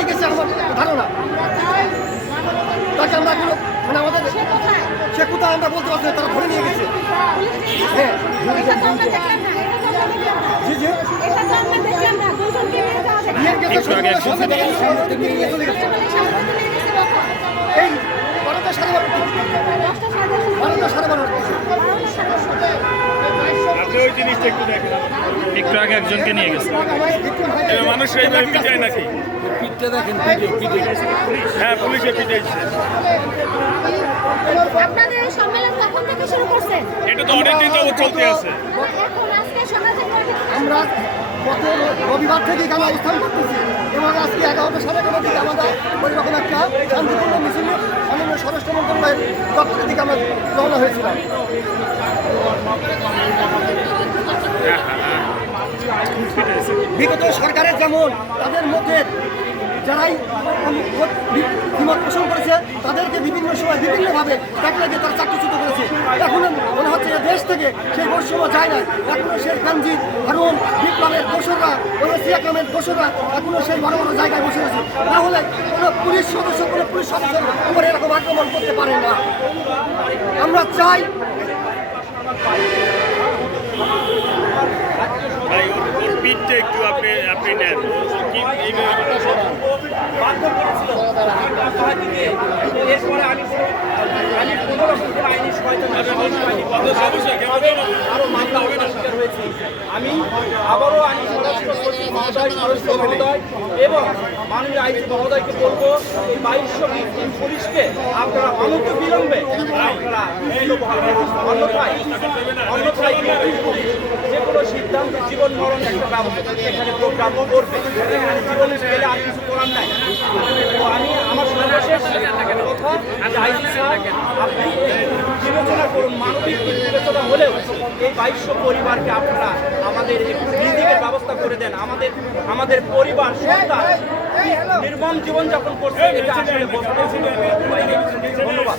কোথায় গেছে আমার ধারণা। তাকে আমরা কোনো মানে আমাদের সে কোথায় আমরা বলতে পারছি না, তারা ধরে নিয়ে গেছে। হ্যাঁ জি জি বিয়ের গেছে সামনে থেকে নিয়ে চলে গেছে। এই 12টা সাড়ে 12টা আপনি ওই জিনিসটা একটু দেখেন। একটু আগে একজনকে নিয়ে গেছে। মানুষ এইভাবে পিটায় নাকি? পিঠটা দেখেন, পিঠে হ্যাঁ, পুলিশে পিটাইছে। আপনাদের এই সম্মেলন কখন থেকে শুরু করছেন? এটা তো অনেকদিন যাবত চলতে আছে। এখন আজকে সমাজে আমরা গত রবিবার থেকে এখানে অবস্থান করতেছি এবং আজকে 11টা সাড়ে 11টার দিকে আমাদের ওই রকম একটা শান্তিপূর্ণ মিছিল মাননীয় স্বরাষ্ট্র মন্ত্রণালয়ের দপ্তরের দিকে আমরা রওনা হয়েছিলাম। বিগত সরকারের যেমন তাদের মধ্যে যারাই দ্বিমত পোষণ করেছে তাদেরকে বিভিন্ন সময় বিভিন্নভাবে ডাকলে গিয়ে তারা চাকরিচ্যুত করেছে। এখনো মনে হচ্ছে যে দেশ থেকে সেই বৈষম্য যায় না। এখনো সেই গান্ধী হারুন বিপ্লবের দোসররা ওই সিয়াকামের দোসররা এখনো সেই বড় বড় জায়গায় বসে আছে। না হলে কোনো পুলিশ সদস্য কোনো পুলিশ সদস্যের উপরে এরকম আক্রমণ করতে পারে না। আমরা চাই ভাই ওর পিঠটা একটু আপনি নেন। কি এরপরে আমি কোনো রকম আইনি আরো মামলা শিকার হয়েছি। আমি আবারও আইনি স্বরাষ্ট্র মহোদয় এবং মাননীয় আইজি মহোদয়কে বলবো এই 2200 পুলিশকে আপনারা অনন্ত বিলম্বে আপনারা অন্যথায় যে কোনো সিদ্ধান্ত জীবন মরণ একটা ব্যবস্থা এখানে প্রোগ্রাম করবে। এখানে জীবনে গেলে আর কিছু করার নাই। তো আমি আমার সর্বশেষ কথা আইজি স্যার, আপনি বিবেচনা করুন, মানবিক বিবেচনা হলেও এই 2200 পরিবারকে আপনারা আমাদের একটু রিজিকের ব্যবস্থা করে দেন। আমাদের পরিবার সন্তান নির্মম জীবনযাপন করছে, এটা আসলে ধন্যবাদ।